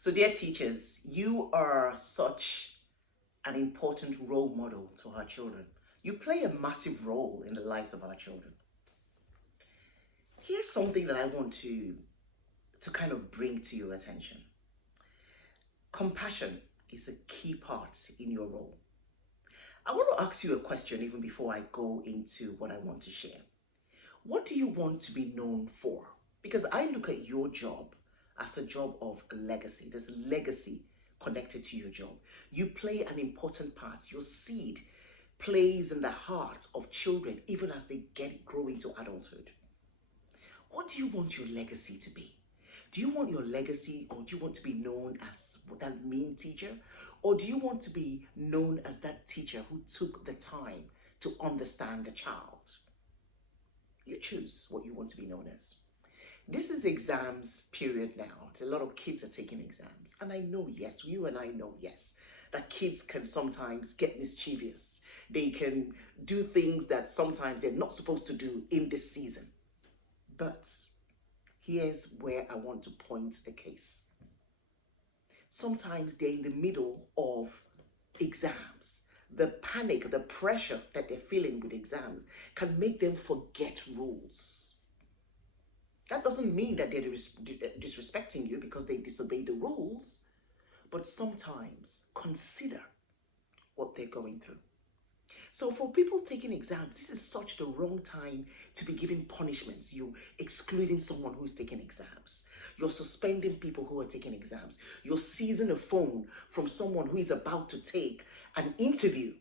So, dear teachers, you are such an important role model to our children. You play a massive role in the lives of our children. Here's something that I want to kind of bring to your attention. Compassion is a key part in your role. I want to ask you a question even before I go into what I want to share. What do you want to be known for? Because I look at your job as a job of legacy. There's legacy connected to your job. You play an important part. Your seed plays in the heart of children even as they grow into adulthood. What do you want your legacy to be? Do you want your legacy, or do you want to be known as that mean teacher? Or do you want to be known as that teacher who took the time to understand the child? You choose what you want to be known as. This is exams period now. A lot of kids are taking exams. And I know, yes, you and I know, yes, that kids can sometimes get mischievous. They can do things that sometimes they're not supposed to do in this season. But here's where I want to point the case. Sometimes they're in the middle of exams. The panic, the pressure that they're feeling with exam can make them forget rules. That doesn't mean that they're disrespecting you because they disobey the rules, but sometimes consider what they're going through. So for people taking exams, this is such the wrong time to be giving punishments. You're excluding someone who's taking exams. You're suspending people who are taking exams. You're seizing a phone from someone who is about to take an interview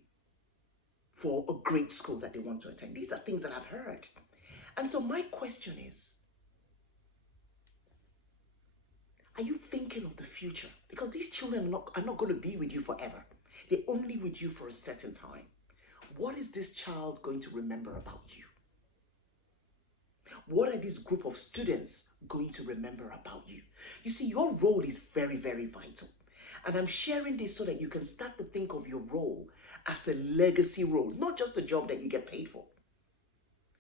for a great school that they want to attend. These are things that I've heard. And so my question is, are you thinking of the future? Because these children are not going to be with you forever. They're only with you for a certain time. What is this child going to remember about you? What are this group of students going to remember about you? You see, your role is very, very vital. And I'm sharing this so that you can start to think of your role as a legacy role, not just a job that you get paid for.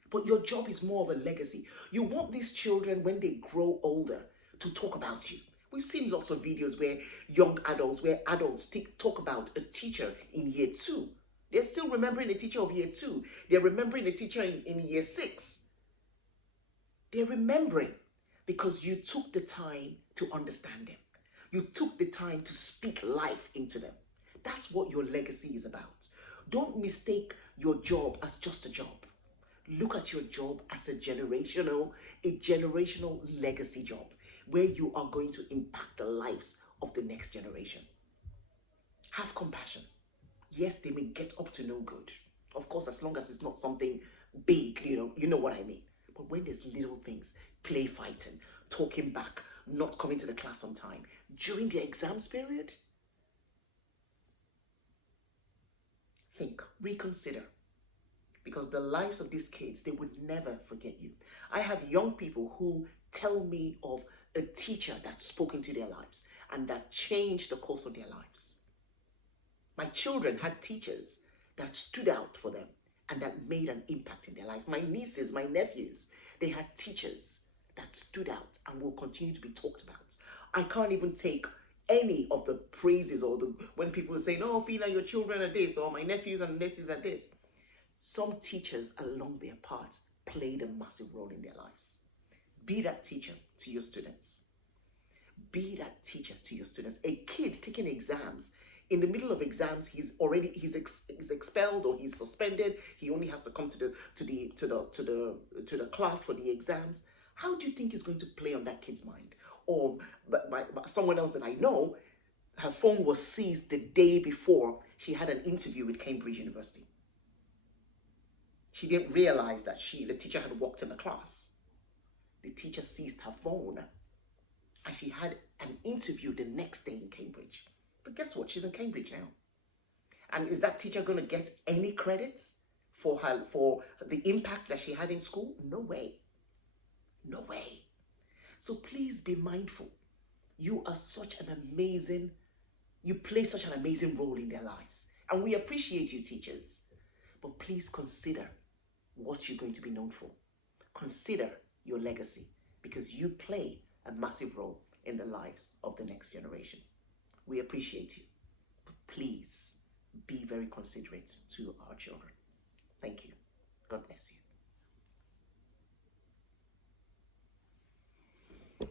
But your job is more of a legacy. You want these children, when they grow older, to talk about you. We've seen lots of videos where adults talk about a teacher in year 2. They're still remembering a teacher of year 2. They're remembering a teacher in year 6. They're remembering because you took the time to understand them. You took the time to speak life into them. That's what your legacy is about. Don't mistake your job as just a job. Look at your job as a generational legacy job where you are going to impact the lives of the next generation. Have compassion. Yes, they may get up to no good. Of course, as long as it's not something big, you know what I mean. But when there's little things, play fighting, talking back, not coming to the class on time, during the exams period, think, reconsider. Because the lives of these kids, they would never forget you. I have young people who tell me of a teacher that spoke into their lives and that changed the course of their lives. My children had teachers that stood out for them and that made an impact in their lives. My nieces, my nephews, they had teachers that stood out and will continue to be talked about. I can't even take any of the praises or when people say, "No, Fina, your children are this," or "My nephews and nieces are this." Some teachers along their paths played a massive role in their lives. Be that teacher to your students. Be that teacher to your students. A kid taking exams, in the middle of exams, he's expelled or he's suspended. He only has to come to the class for the exams. How do you think it's going to play on that kid's mind? Or someone else that I know, her phone was seized the day before she had an interview with Cambridge University. She didn't realize that the teacher had walked in the class. The teacher seized her phone and she had an interview the next day in Cambridge. But guess what? She's in Cambridge now. And is that teacher going to get any credits for the impact that she had in school? No way. No way. So please be mindful. You play such an amazing role in their lives. And we appreciate you, teachers. But please consider what you're going to be known for. Consider your legacy, because you play a massive role in the lives of the next generation. We appreciate you. But please be very considerate to our children. Thank you. God bless you.